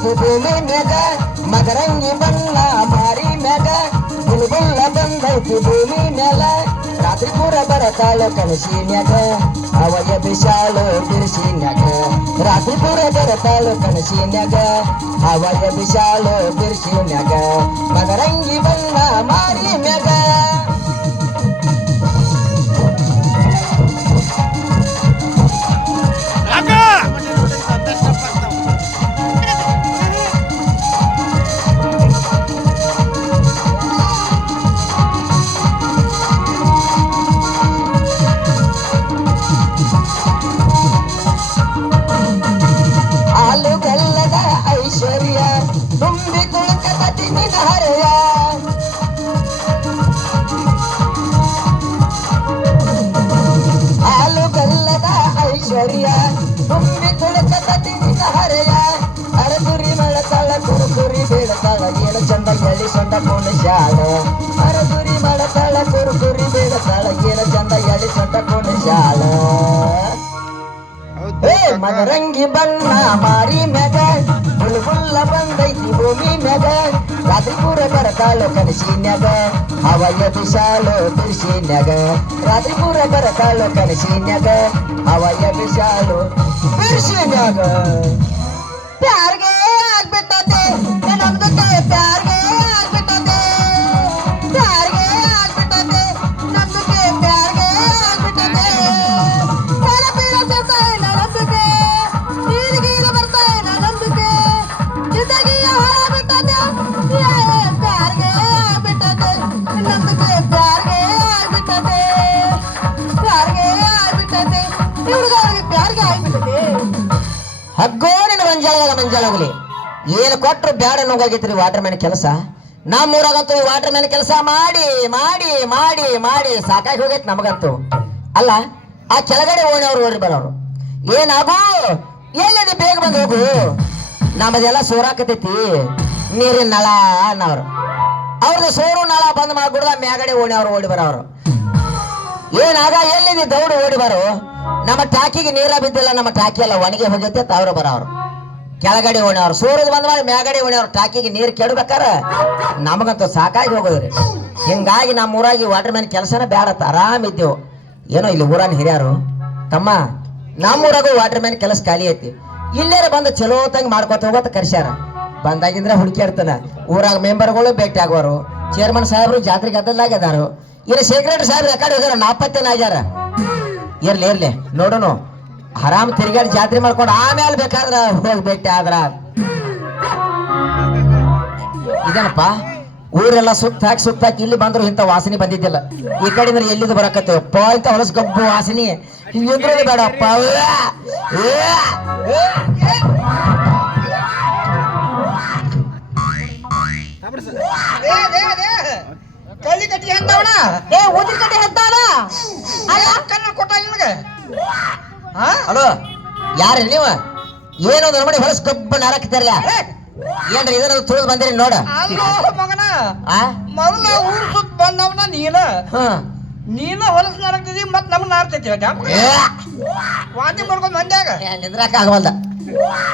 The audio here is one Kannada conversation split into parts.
పసుపు భూమి మీద మదరంగి బల్ల మారి మెగ బుల్బుల్ల బందైతి భూమి నెల రాత్రి కూర బరతాల కలిసి నెగ అవయ విశాలు తెలిసి నెగ రాత్రి కూర బరతాలు కలిసి నెగ అవయ విశాలు తెలిసి నెగ మదరంగి బల్ల మారి మెగ ಸೊಂಡ ಕುಣಿಶಾಳ ಅರಗುರಿ ಮಳತಾಳ ಕುರುಕುರಿ ಬೀಳತಾಳ ಏಳು ಚಂದ ಎಳಿ ಸೊಂಡ ಕುಣಿಶಾಳ ಏ ಮದರಂಗಿ ಬಣ್ಣ ಮಾರಿ ಮ್ಯಾಗ ಬುಲ್ಬುಲ್ಲ ಬಂದೈತಿ ಭೂಮಿ ಮ್ಯಾಗ ರಾತ್ರಿ ಪೂರ ಬರತಾಳು ಕನಸಿನ್ಯಾಗ ಅವಯ ಬಿಸಾಲು ಬಿರ್ಸಿನ್ಯಾಗ ರಾತ್ರಿ ಪೂರ ಬರತಾಳು ಕನಸಿನ್ಯಾಗ ಅವಯ ಬಿಸಾಲು ಬಿರ್ಸಿನ್ಯಾಗ ಪ್ಯಾರ್ಗೆ ಹಗ್ಗೋನಿನ ಮಂಜಾಳ ಮಂಜಾಳಾಗಲಿ ಏನು ಕೊಟ್ಟರು ಬ್ಯಾಡ ನೋವಾಗೈತ್ರಿ ವಾಟರ್ ಮ್ಯಾನ್ ಕೆಲಸ? ನಮ್ಮೂರಾಗಂತೂ ವಾಟರ್ ಮ್ಯಾನ್ ಕೆಲಸ ಮಾಡಿ ಮಾಡಿ ಮಾಡಿ ಮಾಡಿ ಸಾಕಾಗಿ ಹೋಗೈತೆ ನಮಗಂತೂ. ಅಲ್ಲ, ಆ ಕೆಳಗಡೆ ಓಣಿಯವರು ಓಡಿ ಬರೋರು. ಏನಾಗು? ಎಲ್ಲಿ ಬೇಗ ಬಂದು ಹೋಗು? ನಮ್ಮದೆಲ್ಲ ಸೋರಾಕತೈತಿ ನೀರಿನ ನಳ ಅನ್ನೋರು. ಅವ್ರದ್ದು ಸೋರು ನಳ ಬಂದ್ ಮಾಡ್ಬಿಡ್ದ ಮ್ಯಾಗಡೆ ಓಣಿ ಅವ್ರು ಓಡಿ ಬರೋರು. ಏನಾಗ ನೀ ದೌಡು ಓಡಿ ಬರೋ? ನಮ್ಮ ಟಾಕಿಗೆ ನೀರ ಬಿದ್ದಿಲ್ಲ, ನಮ್ಮ ಟಾಕಿ ಎಲ್ಲ ಒಣಗಿ ಹೋಗೈತೆ ತಾವ್ರ ಬರೋರು. ಕೆಳಗಡೆ ಓಣ್ಯವ್ರು ಸೂರ್ಯದ ಬಂದ ಮೇಲೆ ಮ್ಯಾಗಡೆ ಓಣಿಯವ್ರು ಟಾಕಿಗೆ ನೀರು ಕೆಡಬೇಕಾರ? ನಮಗಂತೂ ಸಾಕಾಗಿ ಹೋಗೋದ್ರಿ. ಹಿಂಗಾಗಿ ನಮ್ಮ ಊರಾಗಿ ವಾಟರ್ ಮ್ಯಾನ್ ಕೆಲಸನ ಬೇಡ ಆರಾಮ್ ಇದ್ದೇವು. ಏನೋ ಇಲ್ಲಿ ಊರನ್ನ ಹಿರಿಯರು. ತಮ್ಮ, ನಮ್ಮ ಊರಾಗೂ ವಾಟರ್ ಮ್ಯಾನ್ ಕೆಲಸ ಖಾಲಿ ಐತಿ. ಇಲ್ಲೇರ ಬಂದು ಚಲೋ ತಂಗ್ ಮಾಡ್ಕೊತ ಹೋಗೋತ ಕರ್ಸ್ಯಾರ. ಹುಡುಕಿ ಇರ್ತಾನ ಊರಾಗ ಮೆಂಬರ್ಗಳು ಭೇಟಿ ಆಗೋರು ಚೇರ್ಮನ್ ಸಾಹೇಬರು ಜಾತ್ರೆಗೆ ಗದ್ದಲಾಗ್ಯದಾರು ಇನ್ನು ಸೆಕ್ರೆಟರಿ ಸಾಹೇಬ್ ರೆಕಾರ್ಡ್ ಹೋಗ್ಯಾರ? ನಾಪತ್ತೇನ ಆಗ್ಯಾರ. ಇರ್ಲಿ ಇರ್ಲಿ. ನೋಡೋಣ ಆರಾಮ್ ತಿರ್ಗಾಡಿ ಜಾತ್ರೆ ಮಾಡ್ಕೊಂಡು ಆಮೇಲೆ ಬೇಕಾದ್ರ ಹೋಗಿ ಭೇಟಿ ಆದ್ರ. ಇದೇನಪ್ಪ? ಊರೆಲ್ಲ ಸುತ್ತ ಹಾಕಿ ಸುತ್ತ ಹಾಕಿ ಇಲ್ಲಿ ಬಂದ್ರು ಇಂಥ ವಾಸನೆ ಬಂದಿದ್ದಿಲ್ಲ. ಈ ಕಡೆಯಿಂದ ಎಲ್ಲಿದು ಬರಕತ್ತೆ? ಪ ಇಂಥ ಹೊಲಸ್ ಗಬ್ಬು ವಾಸನೆ. ಹಿಂಗಿದ್ರು ಬೇಡಪ್ಪ. ಏ. ಕಳ್ಳಿ ಕಟ್ಟಿ ಹೆದ್ದಾವಣ ಏ ಉದ್ರ ಕಟ್ಟಿ ಹೆದ್ದಾನ ಅಲ್ಲ ಕನ್ನ ಕೊಟ್ಟ ನಿನಗೆ? ಹಾ ಹಲೋ? ಯಾರು ನೀವ? ಏನೋ ನೋಡಿ ಹೊಲಸ್ ಕಬ್ಬ ನಾರಕ್ತಿರಲ್ಲ ಏನ್ರಿ ಇದನ್ನ ತುಳಿದು ಬಂದಿರಿ ನೋಡ. ಅಲ್ಲೋ ಮಗನ ಮೊದಲ ಊರು ಸುತ್ತ ಬಂದವನ ನೀನ. ನೀನ ಹೊಲಸ್ ನಾರಕ್ತಿದಿ ಮತ್ ನಮ್ಗೆ ನಾರ್ತೈತಿ ವಾಂತಿ ಮಾಡ್ಕೊಂಡ್ ಮಂದ್ಯಾಗ ನಿಂದ್ರಾಕ ಆಗವಲ್ದ.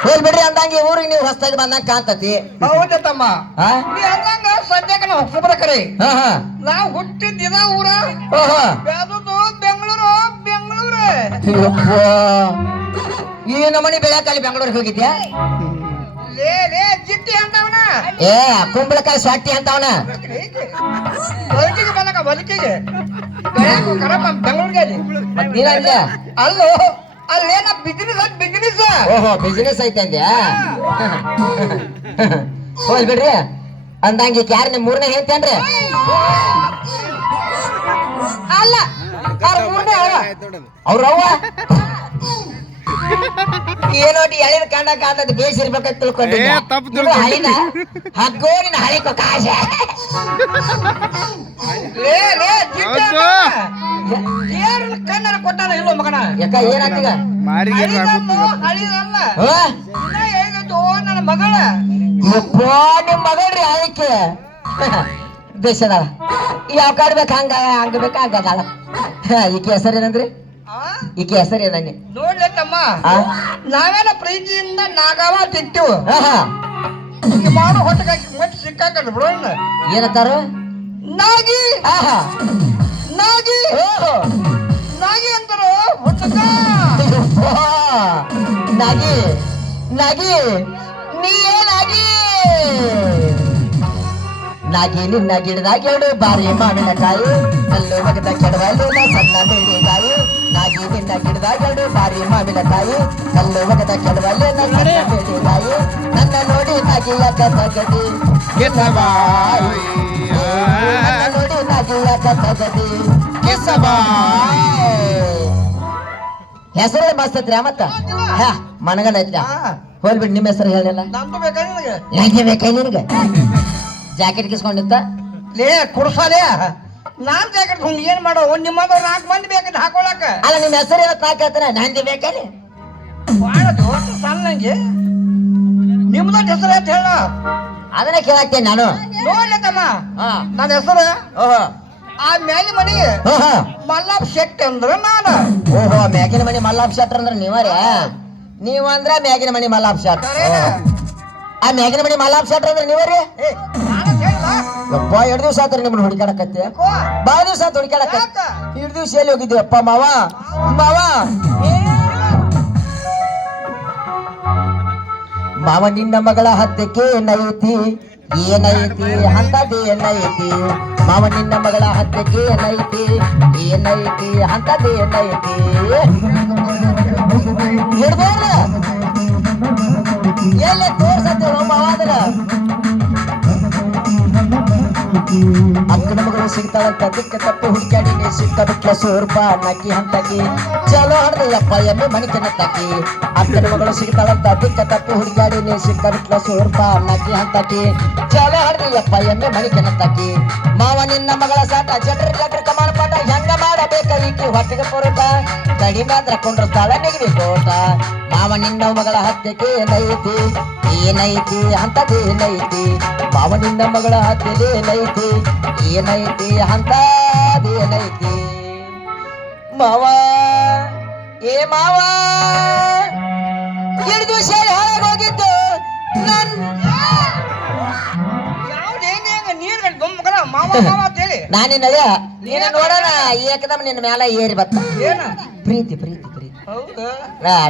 ಹೋಲ್ ಬಿಡ್ರಿ ಅಂದಂಗೆ ಊರಿಗೆ ನೀವು ಹೊಸದಾಗಿ ಬಂದಂಗ ಕಾಂತತಿ ಹೌದ ತಮ್ಮ. ಆ? ನೀ ಅಂದಂಗ ಸದ್ಯಕ್ಕೆ ನಾವು ಹೊಸಬ್ರ ಕರೆ. ಹಾ ಹಾ. ನಾವು ಹುಟ್ಟಿದ ದಿನ ಊರ. ಓಹೋ ಬೆಳೆದದ್ದು ಬೆಂಗಳೂರು ಬೆಂಗಳೂರು. ಅಯ್ಯಪ್ಪ. ಈ ನಮನಿ ಬೆಳಕಲ್ಲಿ ಬೆಂಗಳೂರಿಗೆ ಹೋಗಿದ್ಯಾ? ಲೇ ಲೇ ಜಿಟ್ಟಿ ಅಂತವನ. ಏ ಕುಂಬಳಕಾಯಿ ಸ್ವಾಟಿ ಅಂತವನ. ಬದುಕಿಗೆ ಬಂದಕ ಬದುಕಿಗೆ ಬೆಳ್ಯಾಕ ಕರಪ್ಪ ಬೆಂಗಳೂರಿಗೆ ಅಲ್ಲಿ. ಮತ್ ನೀನ ಅಂದ್ಯ? ಅಲ್ಲೋ. ಅಲ್ಲೇನ ಬಿಸಿನೆಸ್ ಅಂತ ಬಿಸ್ನೆಸ್ ಓಹೋ ಬಿಸಿನೆಸ್ ಐತೆ ಅಂದ್ಯಾ? ಹೋಲ್ ಬಿಡ್ರಿ. ಅಂದಂಗೆ ಯಾರು ನಿಮ್ ಮೂರನೇ ಹೇಳ್ತೇನ್ರಿ ಅಲ್ಲ ಅವ್ರ ಅವ್ವ ಏನೋಟಿ ಎಳಿದ ಕಂಡ ಕಾಂತದ ಬೇಸಿರ್ಬೇಕಂತ ತಿಳ್ಕೊಂಡಿದ್ದೆ. ಏ, ತಪ್ಪು ಇದು ಹಳಿನ ಹಗ್ಗೋ ನಿನ್ನ ಹಳಿ ಕಾಶ. ಲೇ ಲೇ ಜಿಟ್ಟಿ ಹೌದು. ಏನ್ ಕಣ್ಣನ ಕೊಟ್ಟಾನ ಇಲ್ಲೋ ಮಗನ? ಯಾಕ ಏನಾಗ್ತಿದ ಮಾರಿಗೆ ಅಳಿದಲ್ಲೋ, ಅಳಿದಲ್ಲ ಹ? ಇನ್ನ ಹೇಳಿದ್ದು ನನ್ನ ಮಗಳ. ಯಪ್ಪ ನಿಮ್ ಮಗಳ್ರಿ ಆಯ್ಕೆ ಬೇಸದ ಯಾವ ಕಾಡ್ ಬೇಕು ಹಂಗ ಹಂಗ ಬೇಕ? ಹಂಗದಾಳ ಈಕೆ ಹೆಸರು ಏನಂದ್ರಿ? ಈಕೆ ಹೆಸರು ಏನನ್ನಿ ನೋಡ್ಲೆ ತಮ್ಮ ಆ? ನಾವೆಲ್ಲ ಪ್ರೀತಿಯಿಂದ ನಾಗವ ತಿಟ್ಟಿವು ಆಹಾ. ಈ ಮಾಡು ಹೊಟ್ಟೆಗಾಕಿ ಮತ್ತೆ ಸಿಕ್ಕಾಕಲ್ಲ ಬಿಡೋಣ ಏನತ್ತಾರ ನಾಗಿ ಆಹಾ ನಾಗಿ ಓಹೋ ನಾಗಿ ಅಂತಾರೋ ಹುಟ್ಟಕ ಯಪ್ಪಾ. ನಾಗಿ ನಾಗಿ ನೀ ಏನಾಗಿ ನಾಗಿ ನಿನ್ನ ಗಿಡದಾಗ ಎರಡು ಬಾರಿ ಮಾವಿನಕಾಯಿ ಕಲ್ಲು ಒಗದ ಕೆಡವಲಿನ ಸಣ್ಣ ಬೇಡಿಗಾಯಿ ನಾಗಿ ನಿನ್ನ ಗಿಡದಾಗ ಎರಡು ಬಾರಿ ಮಾವಿನಕಾಯಿ ಕಲ್ಲು ಒಗದ ಕೆಡವಲಿನ ನಾಯಿ ನನ್ನ ನೋಡಿ ನಾಗಿ ಯಾಕ ತಗದಿ? ನನ್ನ ನೋಡಿ ನಾಗಿ ಯಾಕ ತಗದಿ? ಹೆಸರು ಮಸ್ತತ್ರಿ ಮತ್ತ? ಮನಗಂಡ ಐತ್ರಿ ಹೋಲ್ಬಿಟ್ಟು ನಿಮ್ಮ ಹೆಸರು ಹೇಳಿಲ್ಲ ನಿನಗೆ? ನನಗೆ ಬೇಕಾ ನಿನಗೆ? ಜಾಕೆಟ್ ಕಿಸ್ಕೊಂಡಿತ್ತ ಲೇ ಕುಡ್ಸಾಲೇ ನಾನ್ ಜಾಕೆಟ್ ಹುಂಗ್ ಏನ್ ಮಾಡೋ? ಒಂದ್ ನಿಮ್ಮದವ್ರು ನಾಲ್ಕು ಮಂದಿ ಬೇಕು ಹಾಕೊಳಕ. ಅಲ್ಲ ನಿಮ್ಮ ಹೆಸರು ಇವತ್ತು ಹಾಕತ್ರ ನಂದಿ ಬೇಕಲ್ಲಿ ಬಾಳ ದೊಡ್ಡ ಸಣ್ಣಂಗೆ ನಿಮ್ದ ಹೆಸರು ಅಂತ ಹೇಳ. ಅದನ್ನ ಕೇಳಾಕ್ತೇನೆ ನಾನು. ನೋಡ್ಲಿ ತಮ್ಮ ನನ್ನ ಹೆಸರು? ಆ ಮ್ಯಾಲಿ ಮನಿ ಮಲ್ಲಾಪ್ ಶೆಟ್ ಅಂದ್ರ ನಾನು. ಓಹೋ ಮ್ಯಾಗಿನ ಮನಿ ಮಲ್ಲಾಪ್ ಶೆಟ್ ಅಂದ್ರೆ ನೀವರೇ? ನೀವ್ ಅಂದ್ರ ಮ್ಯಾಗಿನ ಮನಿ ಮಲ್ಲಾಪ್ ಶೆಟ್ ಆ ಮ್ಯಾಗಿನ ಮನಿ ಮಲ್ಲಾಪ್ ಶೆಟ್ ಅಂದ್ರೆ ನೀವರೇ. ಯಪ್ಪ ಎರಡು ದಿವಸ ಆತ್ರಿ ನಿಮ್ಮನ್ನ ಹುಡುಕಾಡಕತ್ತೆ ಬಾ ದಿವಸ ಆತ್ ಹುಡುಕಾಡಕತ್ತೆ ಎರಡು ದಿವಸ ಎಲ್ಲಿ ಹೋಗಿದ್ದೀವಪ್ಪ ಮಾವ? ಮಾವ? ಮಾವ ನಿನ್ನ ಮಗಳ ಹತ್ತಕ್ಕೆ ಏನೈತಿ ಏನೈತಿ ಅಂತದೇ ಏನೈತಿ ಮಾವ ನಿನ್ನ ಮಗಳ ಹತ್ತಕ್ಕೆ ಏನೈತಿ ಏನೈತಿ ಅಂತದೇ ಏನೈತಿ ಹಿಡ್ದೋರ್ಲ. ಎಲ್ಲ ತೋರ್ಸತ್ತೆ ಮಾವ ಅದನ್ನ? ಅಕ್ಕನ ಮಗಳು ಸಿಗ್ತಾಳಂತ ಅದಕ್ಕೆ ತಪ್ಪು ಹುಡುಕಾಡಿ ಸಿಕ್ಕ ಬಿಟ್ಲ ಸೂರ್ಪ ನಕ್ಕಿ ಹಂತಕಿ ಚಲೋ ಹಡ್ದ ಯಪ್ಪ ಎಮ್ಮೆ ಮಣಿಕನ ತಕ್ಕಿ ಅಕ್ಕನ ಮಗಳು ಸಿಗ್ತಾಳಂತ ಅದಕ್ಕೆ ತಪ್ಪು ಹುಡುಕಾಡಿ ಸಿಕ್ಕ ಬಿಟ್ಲ ಸೂರ್ಪ ನಕ್ಕಿ ಹಂತಕಿ ಚಲೋ ಹಡ್ದ ಯಪ್ಪ ಎಮ್ಮೆ ಮಣಿಕನ ತಕ್ಕಿ ಮಾವ ನಿನ್ನ ಮಗಳ ಸಾಟ ಜಟ್ರ ಜಟ್ರ ಕಮಾನ ಪಾಠ ಈಕಿ ಹೊಟ್ಟೆಗೆ ಪೊರಟ ಕಡಿಮೆ ಅಂದ್ರ ಕುಂಡ್ರಸ್ತಾಳ ನೆಗಡಿ ಕೋಟ ಮಾವ ನಿನ್ನ ಮಗಳ ಹತ್ಯೆಗೆ ಏನೈತಿ ಏನೈತಿ ಅಂತದೇ ಏನೈತಿ ಮಾವ ನಿನ್ನ ಮಗಳ ಹತ್ಯೆಗೆ ಏನೈತಿ ಅಂತದೇನೈತಿ ಮಾವ, ಏ ಮಾವ, ಎರಡು ದಿವಸ ಹಾಳಾಗೋಗಿದ್ದು ನನ್ ಯಾವ್ದ್ ಏನ್ ಹೆಂಗ ನೀರ್ ಮಗನ ಮಾವ ಮಾವ ಅಂತ ಹೇಳಿ ನಾನಿನ್ ನಡೆ ನೀನ ನೋಡೋಣ ಏಕದಮ್ ನಿನ್ನ ಮ್ಯಾಲ ಏರಿ ಬತ್ತ. ಏನ? ಪ್ರೀತಿ ಪ್ರೀತಿ ಪ್ರೀತಿ. ಹೌದಾ?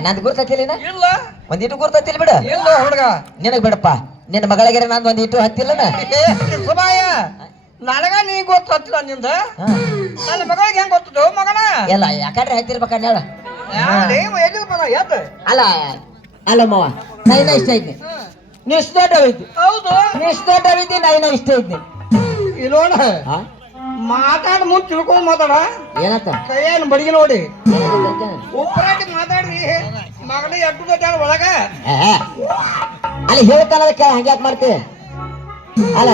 ನಂದು ಗುರ್ತತಿಲಿನ ಇಲ್ಲ ಒಂದಿಟ್ಟು ಗುರ್ತತಿಲ್ ಬಿಡು. ಇಲ್ಲ ಹುಡುಗ. ನಿನಗ್ ಬಿಡಪ್ಪ. ನಿನ್ನ ಮಗಳಿಗೆ ನಂದು ಒಂದಿಟ್ಟು ಹತ್ತಿಲ್ಲನ ಏ, ಸುಬಾಯ ನನಗ ನೀ ಗೊತ್ತಿಲ್ಲ ನಿಂದ. ಹಾ. ನನ್ನ ಮಗಳಿಗೆ ಹೆಂಗ್ ಗೊತ್ತದು ಮಗನ? ಎಲ್ಲ ಯಾಕಂದ್ರೆ ಹತ್ತಿರ್ಬೇಕನ್ನ ಹೇಳ. ಅಲ್ಲ ಅಲ್ಲ ಮಾವ ನೈನ ಇಷ್ಟ ಐತಿ ನೀ ಇಷ್ಟ ಐತಿ ಹೌದು. ನೀ ಇಷ್ಟ ದೊಡ್ಡ ಐತಿ ನೈನ ಇಷ್ಟ ಐತಿ ಇಲ್ಲೋಣ. ಮಾತಾಡ ಮುಂದ್ ತಿಳ್ಕೊಂಡ್ ಮಾತಾಡ. ಏನತ್ತ? ಕೈಯನ್ ಬಡಿಗೆ ನೋಡಿ. ಏನಂತ? ಉಪ್ಪರಾಟಿ ಮಾತಾಡ್ರಿ. ಮಗನ ಎಟ್ಟು ಗೊತ್ತಾಳ ಒಳಗ. ಅಲ್ಲಿ ಹೇಳ್ತಾನ ಅದಕ್ಕೆ ಹಂಗ್ಯಾಕ್ ಮಾಡ್ತಿ? ಅಲ್ಲ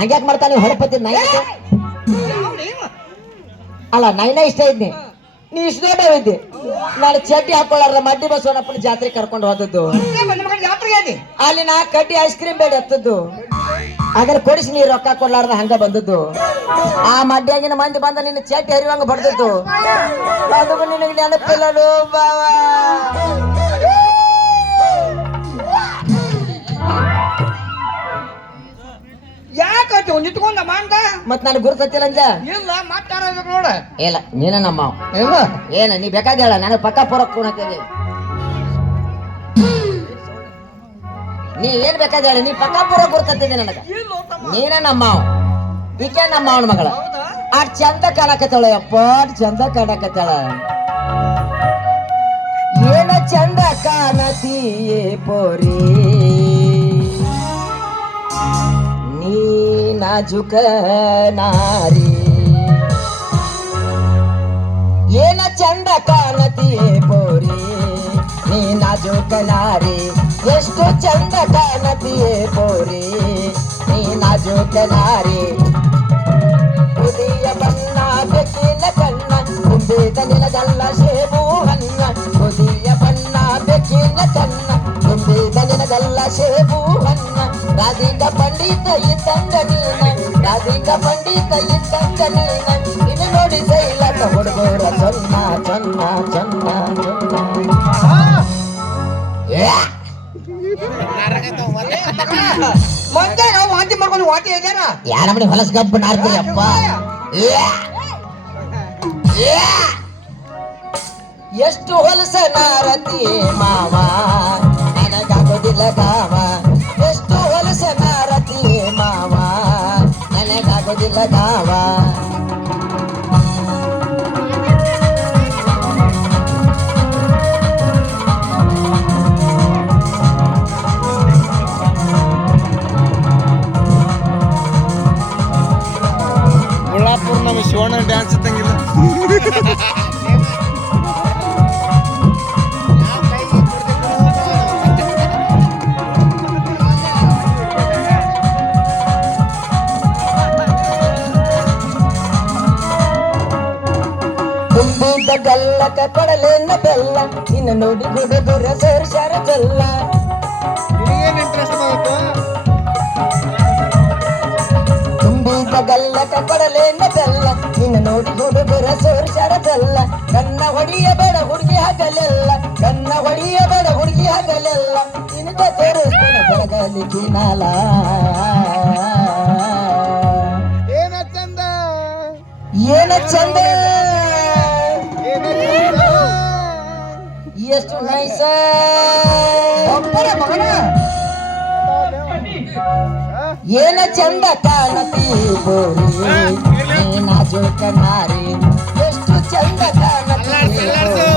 ಹಂಗ್ಯಾಕ್ ಮಾಡ್ತಾನೆ ಹೊರಪತ್ತಿ ನೈ? ಅಲ್ಲ ನೈನ ಇಷ್ಟ ಇದ್ನಿ. ನೀ ಇಷ್ಟ ದೊಡ್ಡ ಐತಿ ನಾನು ಚಡ್ಡಿ ಹಾಕೊಳ್ಳಾರ ಮಡ್ಡಿ ಬಸವಣ್ಣಪ್ಪನ ಜಾತ್ರೆ ಕರ್ಕೊಂಡು ಹೋದದ್ದು. ಅಲ್ಲಿ ನಾ ಕಡ್ಡಿ ಐಸ್ ಕ್ರೀಮ್ ಬೇಡ ಎತ್ತದ್ದು. ಅದ್ರ ಕೊಡಿಸಿ ನೀ ರೊಕ್ಕ ಕೊಡ್ಲಾರ್ದ ಹಂಗ ಬಂದದ್ದು. ಆ ಮಡ್ಯಾಗಿನ ಮಂದಿ ಬಂದ ನಿನ್ನ ಚಟ್ಟಿ ಹರಿವಂಗ ಬಡ್ದದ್ದು. ಅದಕ್ಕೂ ನಿನಗೆ ನೆನಪಿಲ್ಲಲು ಬಾವ ಯಾಕೆ ನಿಂತ್ಕೊಂಡ ಮಾಂತ ಮತ್ ನಾನು ಗುರುತತ್ತಿಲ್ಲ ಅಂಜ ಇಲ್ಲ ಮಾತಾಡ ನೋಡ. ಇಲ್ಲ ನೀನ ನಮ್ಮ ಇಲ್ಲ. ಏನ ನೀ ಬೇಕಾದ ಹೇಳ ನನಗೆ ಪಕ್ಕ ಪೊರಕ್ ಕೂಣತಿದೆ ನೀ ಏನ್ ಬೇಕಾದ ಹೇಳಿ ನೀ ಪಕ್ಕ ಪೂರ ಗುರುತತ್ತಿದೆ ನನಗ. ನೀನ ನಮ್ಮ ಈಕೆ ನಮ್ಮ ಅವನ ಮಗಳ ಆ ಚಂದ ಕಾಣಕತ್ತಾಳ ಯಪ್ಪ ಅಟ್ ಚಂದ ಕಾಣಕತ್ತಾಳ. ಏನ ಚಂದ ಕಾಣತೀಯೇ ಪೋರಿ? ನೀ ನಾಜುಕ ನಾರಿ. ಏನ ಚಂದ ಕಾಣತೀಯೇ ಪೋರಿ? ನೀ ನಾಜುಕ ನಾರಿ. ಎಷ್ಟು ಚಂದ ಕಾಣತೀಯೇ ಪೋರಿ, ನೀ ನಾಜುಕ ನಾರಿ ಉದಿಯ ಬಣ್ಣ, ಬೆಕ್ಕಿನ ಕಣ್ಣ, ತುಂಬಿದ ನೆಲದಲ್ಲ ಸೇಬು ಹಣ್ಣ. ಉದಿಯ ಬಣ್ಣ, ಬೆಕ್ಕಿನ ಕಣ್ಣ, ತುಂಬಿದ ನೆಲದಲ್ಲ ಸೇಬು ಹಣ್ಣ. ರಾಧಿಕ ಪಂಡಿತ ಇದ್ದಂಗ ನೀನ, ರಾಧಿಕ ಪಂಡಿತ ಇದ್ದಂಗ ನೀನ. ಇದು ನೋಡಿ ಸೈಲಕ ಹುಡುಗರ ಚೊನ್ನ ಚೊನ್ನ ಚೊನ್ನ ಚೊನ್ನ ಏ! ನಾವು ವಾಂತಿ ಮಾಡ್ಕೊಂಡು ವಾಂತಿ ಇದೇನ ಯಾರ ಮನೆ ಹೊಲಸ್ ಗಬ್ಬ ನಾರ್ತೀಯಪ್ಪ! ಎಷ್ಟು ಹೊಲಸ ನಾರತಿ ಮಾವ ನನಗಾಗೋದಿಲ್ಲ ಗಾವ ಶಿವಣ್ಣ ಡ್ಯಾನ್ಸ್ ಇದ್ದಂಗಿಲ್ಲ ತುಂಬಿದ ಗಲ್ಲಕ ಕೊಡಲೇನ ಬೆಲ್ಲ ಇನ್ನು ನೋಡಿ ಸೇರ್ಸಾರ ಬೆಲ್ಲ. ತುಂಬಿದ ಗಲ್ಲಕ ಕೊಡಲೇನ ಹುಡುಗರ ಸೇರ್ಸಾರ ಜಲ್ಲ ಕನ್ನ ಹೊಡಿಯಬೇಡ ಹುಡುಗಿ ಹಗಲೆಲ್ಲ ಕನ್ನ ಹೊಡಿಯಬೇಡ ಹುಡುಗಿ ಹಗಲೆಲ್ಲ ನಿನಗ ತೋರಿಸ್ತಾನೆ ಬೆಳಗಲಿ ಕಿನಾಲ ಏನ ಚಂದ ಏನ ಚಂದ ಏನ ಚಂದ ಎಷ್ಟು ನೈಸ ಒಬ್ಬರೇ ಮಗನ ಏನ ಚಂದ ಕಾಣತಿ ಬೋರಿ ನೀನ ಜೋಕನಾರಿ ಎಷ್ಟು ಚಂದ ಕಾಣತಿ ಅಲ್ಲಾಡ್ಸು,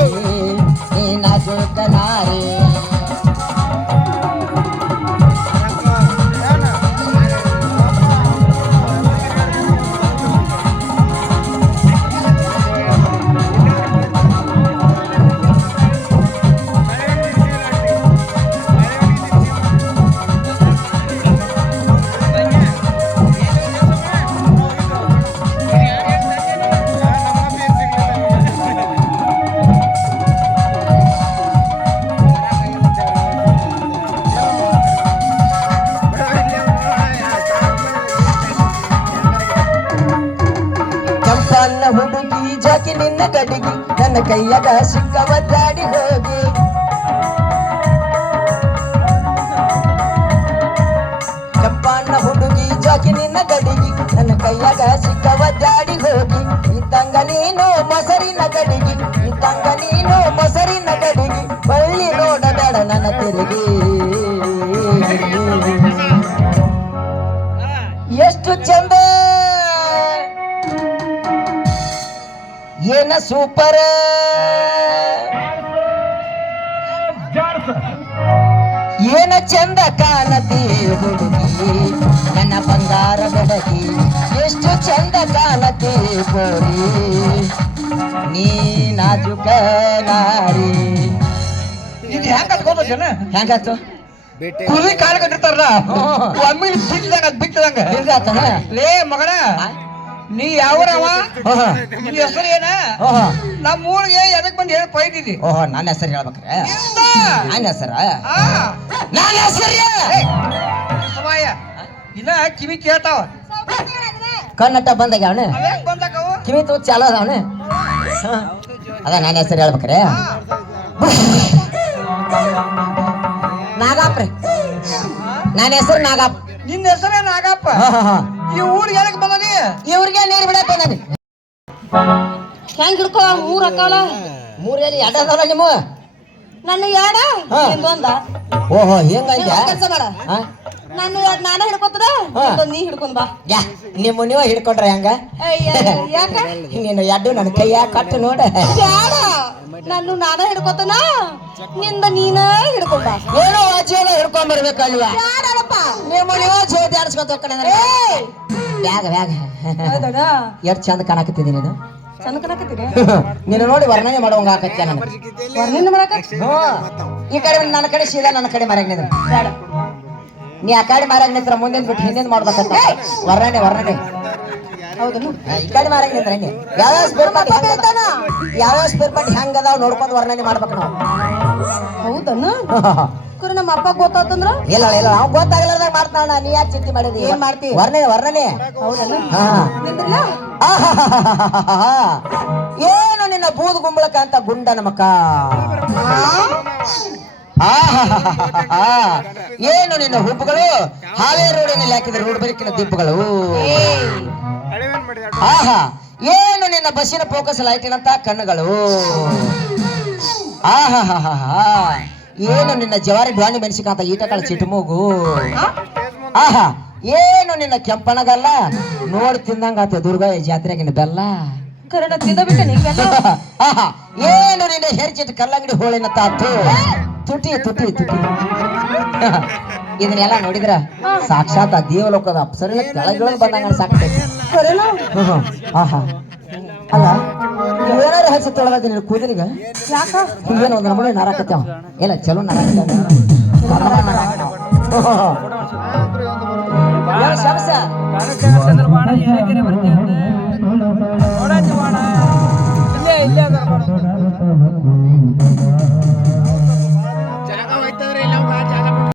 ಕೈಯಾಗ ಸಿಕ್ಕ ಒದ್ದಾಡಿ ಹೋಗಿ. ಚಂಪಾಣ್ಣ ಹುಡುಗಿ ಜಾಕಿ ನಿನ್ನ ಗಡಿಗಿ ನನ್ನ ಕೈಯಾಗ ಸಿಕ್ಕ ಒದ್ದಾಡಿ ಹೋಗಿ. ಇದ್ದಂಗ ನೀನು ಮೊಸರಿನ ಗಡಿಗಿ ಇದ್ದಂಗ ನೀನು ಮೊಸರಿನ ಗಡಿಗಿ. ಬಳ್ಳಿ ನೋಡಬೇಡ ನನ್ನ ತಿರುಗಿ. ಎಷ್ಟು ಚಂದ ಏನ ಸೂಪರ್. ಏನ ಚಂದ ಕಾಣತಿ ಹುಡುಗಿ ನನ್ನ ಬಂಗಾರ ಬೆಡಗಿ ಎಷ್ಟು ಚಂದ ಕಾಣತಿ ಕೋರಿ ನೀ ನಾಜುಕ ನಾರಿ. ಇದು ಹೆಂಗ ಹೆಂಗಾತು ಭೇಟಿ ಕುರಿ ಕಾಲು ಕಟ್ಟಿರ್ತಾರಲ್ಲ. ಒಮ್ಮೆ ಬಿತ್ತದಂಗ ಅದ್ ಬಿತ್ತದಂಗ. ಹಿಂಗಾತನ ಲೇ ಮಗನ ನೀ ಯಾವರವ? ನಿನ್ನ ಹೆಸರು ಏನ ನಮ್ಮ ಊರಿಗೆ ಎದಕ್ ಬಂದು? ಹೇಳಿ ಪೈದಿದಿ ಓಹೋ ನನ್ನ ಹೆಸರು ಹೇಳ್ಬೇಕ್ರೆ. ನನ್ನ ಹೆಸರ? ನನ್ನ ಹೆಸರು ಸಮಯ. ಇನ್ನ ಕಿವಿ ಕೇಳ್ತಾವ. ಕಣ್ಣತ್ತ ಬಂದಾಗ ಅವನು ಕಿವಿ ತೂ ಚಾಲ ಅದ ಅವನು ಅದ ನನ್ನ ಹೆಸರು ಹೇಳ್ಬೇಕ್ರೆ. ನಾಗಪ್ಪ ನನ್ನ ಹೆಸರು ನಾಗಪ್ಪ ನಿನ್ನ ಹೆಸರೇ ನಾಗಪ್ಪ. ಈ ಊರಿಗೆ ಎದಕ್ ಬಂದದಿ? ಇವ್ರಿಗೆ ನೀರ್ ಬಿಡತ್ತೆ ನನಗೆ ಹೆಂಗ್ ಹಿಡ್ಕೊ? ಮೂರ್ ಅಕ್ಕಳ? ಮೂರಲ್ಲಿ ಎಲ್ಲಿ ಅದಾವಲ್ಲ ನಿಮ್ಮ ನನ್ನ ಯಾಡ ಹಾ. ನಿಂದೊಂದ ಓಹೋ ಹೆಂಗಂತ ಕೆಲಸ ಮಾಡ. ನಾನು ಎರಡ್ ನಾನ ಹಿಡ್ಕೊತದ? ನೀ ಹಿಡ್ಕೊಂಡ್ ಬಾ. ಯಾ ನಿಮ್ಮ ನೀವ ಹಿಡ್ಕೊಂಡ್ರ ಹೆಂಗ? ಯಾಕ? ನೀನು ಎಡ್ಡು ನನ್ನ ಕೈಯಾಗ ಕಟ್ಟು ನೋಡ. ಬ್ಯಾಡ ನಾನು ನಾನ ಹಿಡ್ಕೊತನ? ನಿಂದ ನೀನ ಹಿಡ್ಕೊಂಡ ಏನೋ ಜೋಲ ಹಿಡ್ಕೊಂಡ್ ಬರ್ಬೇಕಲ್ವಾ? ನಿಮ್ಮ ನೀವ ಜೋತಿ ಆಡ್ಸ್ಕೊಂತ ಹೋಗ್ಕೊಂಡ್ರೆ ಬ್ಯಾಗ ಬ್ಯಾಗ. ಎಷ್ಟ್ ಎಷ್ಟು ಚಂದ ಕಾಣಕತ್ತಿದ್ದೀನಿ ನೀನು? ಚಂದ ಕಣಕತ್ತೀನಿ ನೀನು ನೋಡಿ ವರ್ಣನೆ ಮಾಡೋಂಗ ಆಕತ್ಯ ನನಗೆ? ವರ್ಣಿನ ಮಾಡಕ? ಹ್ಮ್. ಈ ಕಡೆ ನನ್ನ ಕಡೆ ಸೀದಾ ನನ್ನ ಕಡೆ ಮರಗ್ ನಿಂದ್ರ. ನೀ ಆ ಕಡೆ ಮರಗ್ ನಿಂತ್ರ ಮುಂದಿನ ಬಿಟ್ಟು ಹಿಂದಿನ ಮಾಡ್ಬೇಕಂತ. ವರ್ಣನೆ ವರ್ಣನೆ. ಹಂಗೆ? ಯಾವ ಸ್ಪೇರ್ ಪಾರ್ಟ್ ಹೆಂಗ ಯಾವ ಸ್ಪೇರ್ ಪಾರ್ಟ್ ಹೆಂಗ ಅದಾವ ನೋಡ್ಕೊಂಡು ವರ್ಣನೆ ಮಾಡ್ಬೇಕು ನಾವು. ಹೌದನ್ನ ಕರೆ ನಮ್ಮ ಅಪ್ಪ ಗೊತ್ತಾತಂದ್ರ? ಇಲ್ಲ ಇಲ್ಲ ನಾವು ಗೊತ್ತಾಗಲಾರ್ದಾಗ ಮಾಡ್ತಾಳ ನೀ ಯಾಕೆ ಚಿಂತೆ ಮಾಡಿದಿ? ಏನ್ ಮಾಡ್ತಿ? ವರ್ಣನೆ ವರ್ಣನೆ. ಏನು ನಿನ್ನ ಬೂದ್ ಗುಂಬಳಕ ಅಂತ ಗುಂಡ ನಮಕ. ಏನು ನಿನ್ನ ಹುಬ್ಬುಗಳು? ಹಾವೇ ರೋಡಿನಲ್ಲಿ ಹಾಕಿದ್ರೆ ರೋಡ್ ಬರಿಕಿನ ದಿಬ್ಬಗಳು ಆಹಾ ಏನು ನಿನ್ನ ಬಸ್ಸಿನ ಫೋಕಸ್ ಲೈಟಿನಂತ ಕಣ್ಣುಗಳು? ಆಹಾಹಾಹಾ ಏನು ನಿನ್ನ ಜವಾರಿ ಡ್ವಾಣಿ ಮೆಣಸಿಕಾಂತ ಈಟಗಳ ಚಿಟುಮೂಗು? ಆಹಾ ಏನು ನಿನ್ನ ಕೆಂಪನಗಲ್ಲ? ನೋಡಿ ತಿಂದಂಗಾತ ದುರ್ಗಾ ಜಾತ್ರೆಗಿನ ಬೆಲ್ಲ. ಕರೆನ ತಿಂದ ಬಿಟ್ಟೆ ಆಹಾ ಏನು ನಿನ್ನ ಹೆರ್ಚಿಟ್ಟು ಕಲ್ಲಂಗಡಿ ಹೋಳಿನ ತಾತು ತುಟಿ ತುಟಿ ತುಟಿ. ಇದನ್ನೆಲ್ಲ ನೋಡಿದ್ರ? ಸಾಕ್ಷಾತ್ ಆ ದೇವಲೋಕದ ಅಪ್ಸರ ಕೆಳಗಿಳಿದು ಬಂದಂಗ ಸಾಕ್ತೈತಿ ಕರೆನೋ ಅಲ್ಲ ಏನಾರ ಹೆಚ್ಚು ತೊಳಗದ ನೀನು ಕೂದಲಿಗ ಯಾಕ ಏನು ಒಂದು ನಮ್ಮಳೆ ನಾರಾಕತ್ತಾವ ಇಲ್ಲ ಚಲೋ ನಾರಾಕತ್ತಾವ